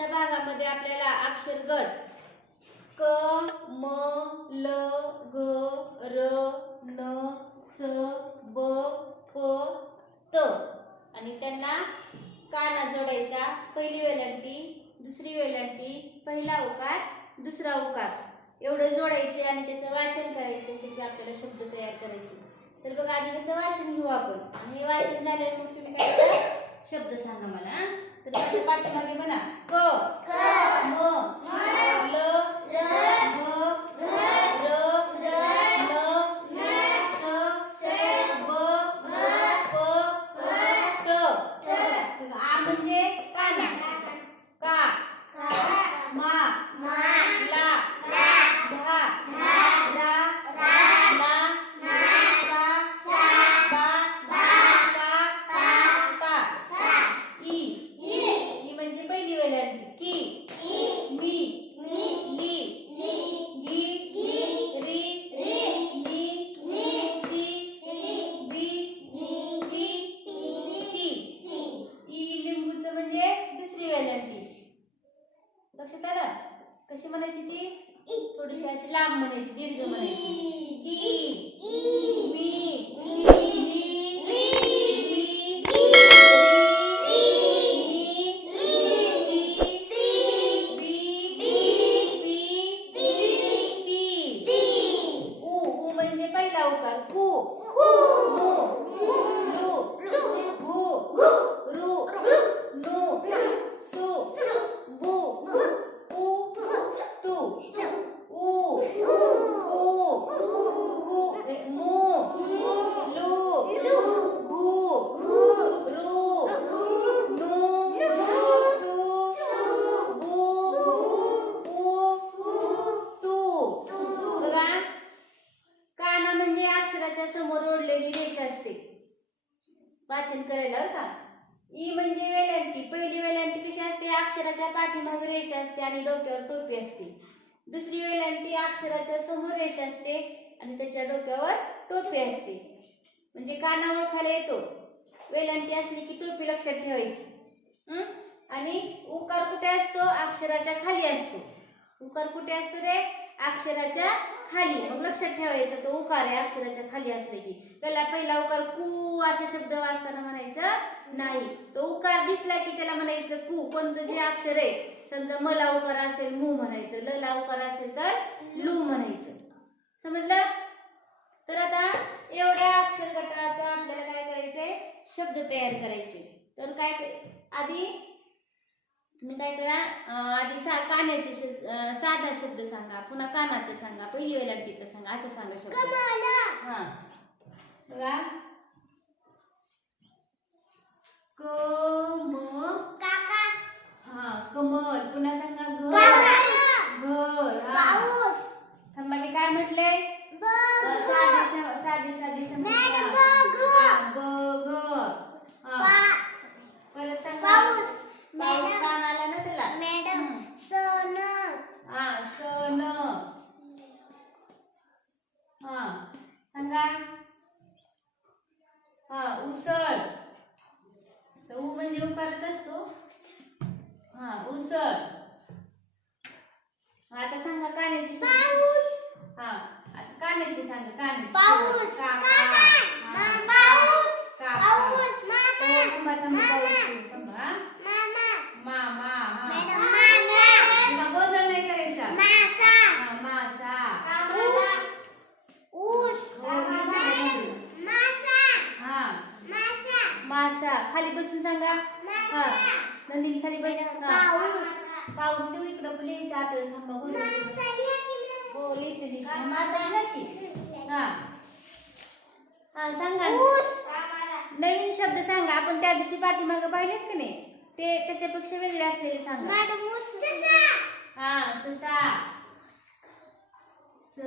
आजच्या भागामध्ये आपल्याला अक्षर गट क म ल ग र न स ब प त. आणि त्यांना काना जोडायचा. पहिली वेलांटी दुसरी वेलांटी पहिला उकार दुसरा उकार. एवढं जोडायचे आणि त्याचं वाचन करायचं त्याचे आपल्याला शब्द तयार करायचे. तर बघा आधी त्याचं वाचन घेऊ आपण. आणि हे वाचन झाल्यावर मग तुम्ही काय करा? शब्द सांगा मला हा? तर माझ्या पाठीमागे म्हणा क म ल ग र न स ब प त आ म्हणजे काना का मा ला धा रा ना सा बा पा ता ई ई म्हणजे पहिली वेलांटी की मी ली गी री नी सी बी टी ती ई लिंबूचं म्हणजे दुसरी वेलांटी कशी म्हणायची ती? थोडीशी अशी लांब म्हणायची दीर्घ म्हणायची. मी अक्षराच्या पाठीमागे रेषा असते आणि डोक्यावर टोपी असते. दुसरी वेलांटी अक्षराच्या समोर रेषा असते आणि त्याच्या डोक्यावर टोपी असते. म्हणजे काना ओळखायला येतो. वेलांटी असली की टोपी लक्षात ठेवायची. आणि उकार कुठे असतो? अक्षराच्या खाली असतो. उकार कुठे असतो रे? अक्षराच्या खाली. मग लक्षात ठेवायचं तो उकार आहे अक्षराच्या खाली असले की. त्याला पहिला उकार कू असा शब्द वाचताना म्हणायचं नाही. तो उकार दिसला की त्याला म्हणायचं कू कोणतं जे अक्षर आहे? समजा मला उकार असेल मू म्हणायचं ल ला उकार असेल तर लू म्हणायचं. समजलं? तर आता एवढ्या अक्षर गटाचा आपल्याला काय करायचंय? शब्द तयार करायचे. तर काय आधी तुम्ही काय करा आधी सा अं, साधा शब्द सांगा पुन्हा कानाचे सांगा पहिली वेलांटीचं सांगा असं सांगा शब्द. हा. बघा. क कान्याची सांगा कान्याची पाऊस काका. काका हा. मा- पाऊस काका. पाऊस मामा हो, थांबा, थांबा, मामा. पाऊस, थांबा, हा. मामा मामा हा मॅडम मासा तुला गोंधळ नाही करायचा मासा हा, मासा ऊस हो, मॅडम मासा हा मासा सांगा की हो हा, हा सांगा नवीन शब्द सांगा आपण त्या दिवशी पाठीमागं पाहिलेत की नाही ते त्याच्यापेक्षा वेगळे असलेले सांगा हा ससा स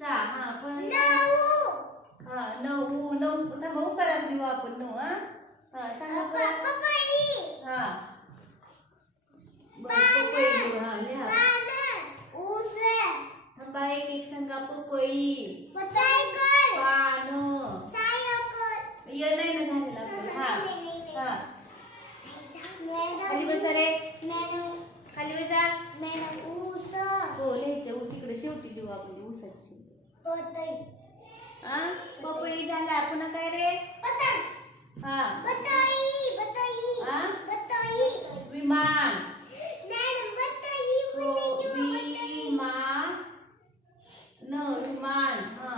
सा हा पण नऊ हा नऊ नऊ थांबा उकारात देऊ आपण नऊ हा हा सांगा हा बरं पपई पपई पान. य नाही ना झालेला खाली हो, ऊस. इकडे शेवटी लिहू आपण ऊसाची शेवटी. पपई. झाला. पुन्हा काय रे? हा. विमान. न विमान हा.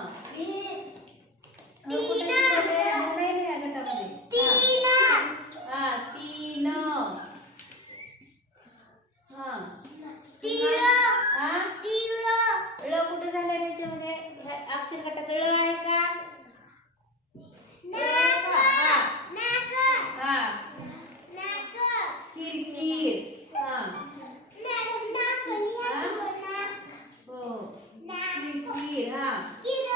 शिकवलंय? हा, नाही या गटामध्ये तीन हा. तीन हा हा. ळ कुठे झालं त्याच्यामध्ये? ह्या अक्षर गटात ळ आहे का? नाक. नाक. हा. नाक. किरकिर हा मॅडम नाक हा? नाक हो नाक किरकिर हा किर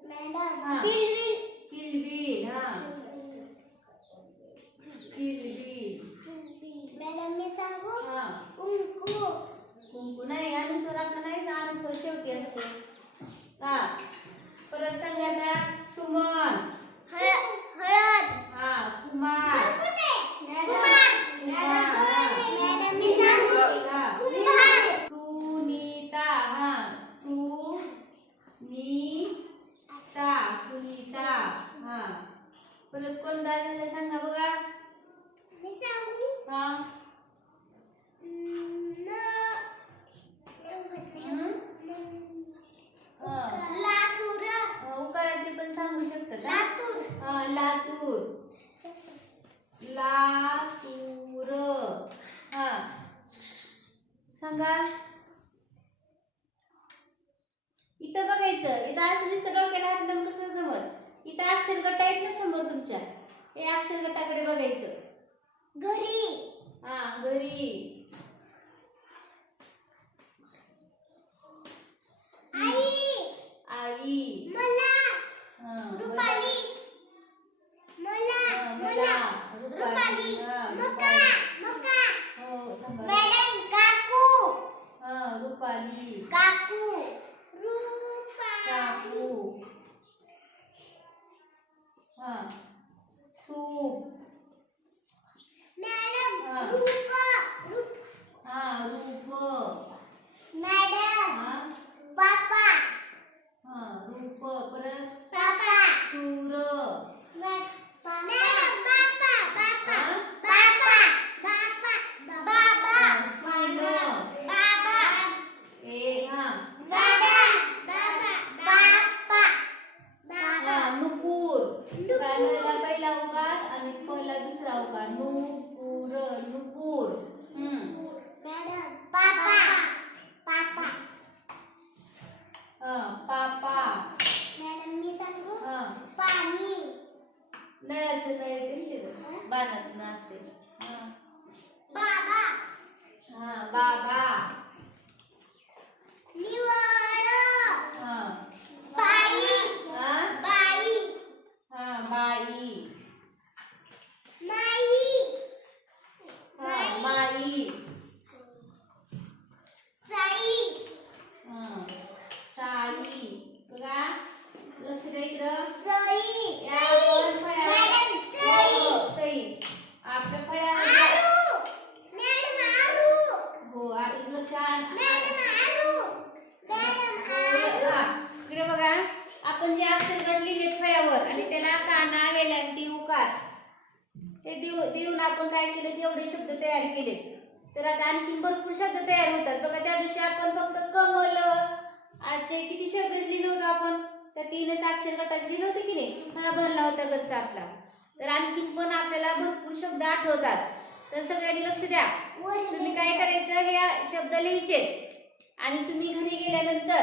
मॅडम हा. बिलबिल किलबिल हा किलबिल मॅडम मी सांगू हा कुंकू कुंकू नाही अनुस्वर आपलं नाही अनुस्वर शेवटी असते हा परत सांगा आता सुमन हळद हळद हा कुमार मॅडम मॅडम मी सांगू हा कुंभार सुनीता हा सुनीता सुनीता हा परत कोणता झालं सांगा बघा मी सांगू हा न हम्म? हा. लातूर अ, उकाराचे पण सांगू शकता का लातूर हा, लातूर लातूर. हा. सांगा. इथं बघायचं. इथं असं दिसतं डोक्याला हात लावून कसं जमत इथं अक्षर गट आहेत ना समोर तुमच्या. हे अक्षर गटाकडे बघायचं. घरी. हा घरी. दुसरा उकार नुपूर नुपूर हम्म मॅडम पापा पापा हा पापा मॅडम मी सांगू हा पाणी नळाचं काय येते ना ते बाणाचं नाचते हा बाबा हा बाबा निवड हा बाई हा बाई हा बाई माई हा माई साई हा साई बघा लक्ष द्या इकडं सई या सई आपण फळ्यावर- मॅडम सई हो, सई आपल्या फळ्यावर आरू मॅडम आरू हो आ- इकडं लक्ष आण मॅडम आरू मॅडम आरू हा, इकडे बघा आपण जे अक्षर गट लिहिलेत फळ्यावर आणि त्याला काना वेलांटी हे देऊ देऊन आपण काय केलं? तेवढे शब्द तयार केले. तर आता आणखीन भरपूर शब्द तयार होतात. बघा त्या दिवशी आपण फक्त कमल आजचे किती शब्द लिहिले होते आपण? त्या तीनच अक्षर गटाचे लिहिले होते की नाही? हा भरला होता गच्चा आपला. तर आणखीन पण आपल्याला भरपूर शब्द आठवतात. तर सगळ्यांनी लक्ष द्या. तुम्ही काय करायचं? हे शब्द लिहायचे. आणि तुम्ही घरी गेल्यानंतर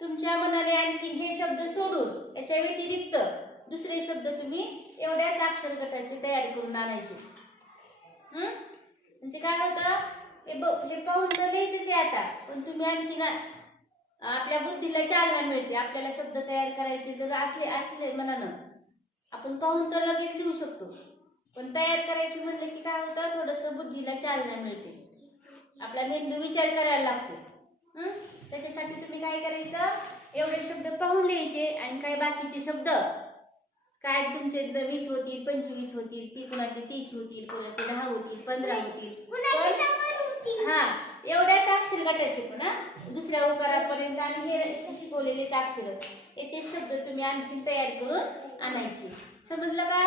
तुमच्या मनाने आणखी हे शब्द सोडून याच्या व्यतिरिक्त दुसरे शब्द तुम्ही एवढ्याच अक्षर गटाची तयारी करून आणायचे. म्हणजे काय होतं? हे ब- हे पाहून तर लिहायचंच आहे आता. पण तुम्ही आणखी ना आपल्या बुद्धीला चालना मिळते. आपल्याला शब्द तयार करायचे जर असले असले मनानं आपण पाहून तर लगेच लिहू शकतो. पण तयार करायची म्हणलं की काय होतं? थोडंसं बुद्धीला चालना मिळते. आपला मेंदू विचार करायला लागतो. त्याच्यासाठी तुम्ही काय करायचं? एवढे शब्द पाहून लिहायचे आणि काही बाकीचे शब्द काय तुमचे वीस होतील पंचवीस होतील ती कुणाचे तीस होतील कुणाचे दहा होतील पंधरा होतील. हा एवढ्याच अक्षर गटाचे पण हा. दुसऱ्या उकारापर्यंत आणि हे जोडलेलीच अक्षर. याचे शब्द तुम्ही आणखीन तयार करून आणायचे. समजलं का?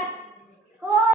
हो.